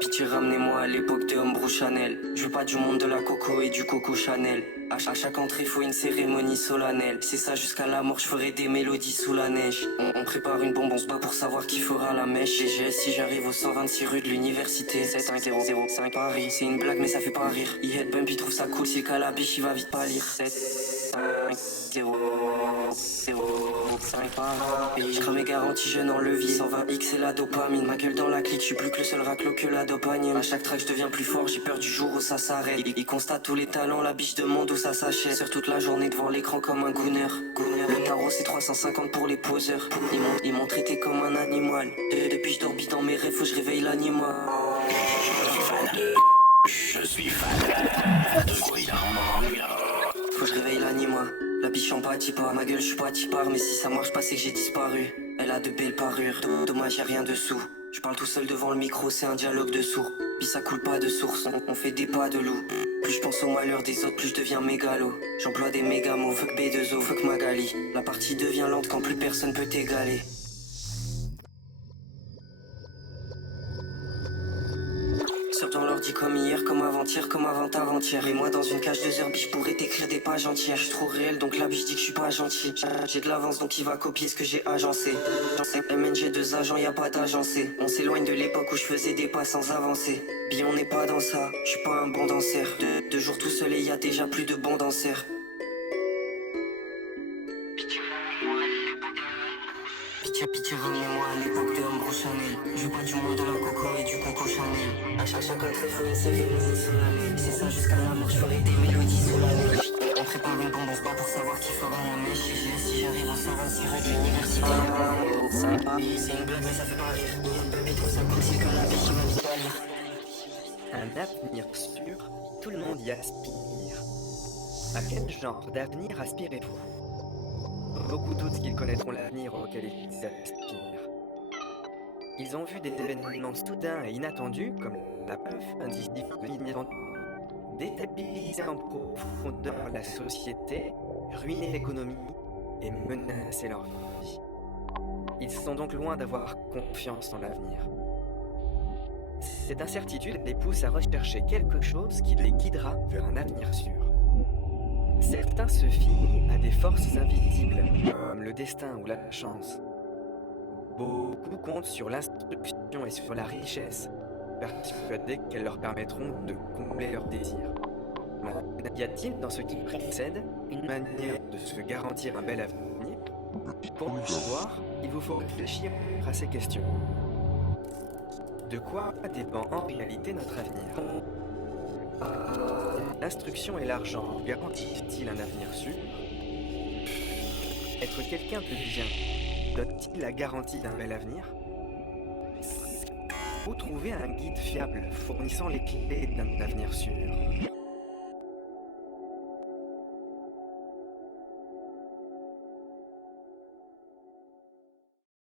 Pitié, ramenez-moi à l'époque de Homebrew Chanel. Je veux pas du monde de la coco et du coco Chanel. À chaque entrée, faut une cérémonie solennelle. C'est ça, jusqu'à la mort, je ferai des mélodies sous la neige. On prépare une bombe, on se bat pour savoir qui fera la mèche. GGS si j'arrive au 126 rue de l'université. 71005 Paris, c'est une blague mais ça fait pas rire. Headbump, il trouve ça cool, c'est qu'à la biche, il va vite pas lire. 75005 Paris. Je crame mes garanties, jeune en levier. 120X c'est la dopamine. Ma gueule dans la clique, je suis plus que le seul raclo que la dopamine. À chaque track, je deviens plus fort, j'ai peur du jour où ça s'arrête. Il constate tous les talents, la biche demande où ça s'achète. Sur toute la journée devant l'écran comme un gooner. Le tarot c'est 350 pour les poseurs. Ils m'ont traité comme un animal. Depuis je dormis dans mes rêves, faut que je réveille l'animal. Je suis fan de Gorilla. Faut que je réveille l'animal. La biche en pâtit pas, ma gueule je suis pas tipard. Mais si ça marche pas c'est que j'ai disparu. Elle a de belles parures, dommage y'a rien dessous. Je parle tout seul devant le micro, c'est un dialogue de sourds. Puis ça coule pas de source, on fait des pas de loup. Plus je pense au malheur des autres, plus je deviens mégalo. J'emploie des méga mots, fuck B2O, fuck Magali. La partie devient lente quand plus personne peut t'égaler. Sors dans l'ordi comme hier, comme avant-hier, comme avant-avant-hier. Et moi dans une cage 2 heures, biche pourrais t'écrire des pages entières. Je suis trop réel donc la biche dit que je suis pas gentil. J'ai de l'avance donc il va copier ce que j'ai agencé. MNG 2 agents, y a pas d'agencé. On s'éloigne de l'époque où je faisais des pas sans avancer. Bien on n'est pas dans ça, je suis pas un bon danseur. Deux jours tout seul et y a déjà plus de bons danseurs. Pitié, ramenez-moi à l'époque de Homebrew Chanel. Je veux pas du monde de la coco et du coco Chanel. À chaque entrée, faut une cérémonie solennelle. C'est ça, jusqu'à la mort, je ferai des mélodies sous la neige. On prépare une bombe, on se bat pour savoir qui fera la mèche. Si j'arrive au 126 rue de l'université. C'est une blague, mais ça fait pas rire. Bébé trouve ça cool, c'est que la biche, il va vite pas lire. Un avenir sûr, tout le monde y aspire. À quel genre d'avenir aspirez-vous? Beaucoup doutent qu'ils connaîtront l'avenir auquel ils aspirent. Ils ont vu des événements soudains et inattendus, comme la peur, un dispositif déstabiliser en profondeur la société, ruiner l'économie et menacer leur vie. Ils sont donc loin d'avoir confiance en l'avenir. Cette incertitude les pousse à rechercher quelque chose qui les guidera vers un avenir sûr. Certains se fient à des forces invisibles, comme le destin ou la chance. Beaucoup comptent sur l'instruction et sur la richesse, persuadés qu'elles leur permettront de combler leurs désirs. Y a-t-il dans ce qui précède une manière de se garantir un bel avenir? Pour le savoir, il vous faut réfléchir à ces questions. De quoi dépend en réalité notre avenir? L'instruction et l'argent garantissent-ils un avenir sûr? Être quelqu'un de bien donne-t-il la garantie d'un bel avenir? Où trouver un guide fiable fournissant les clés d'un avenir sûr?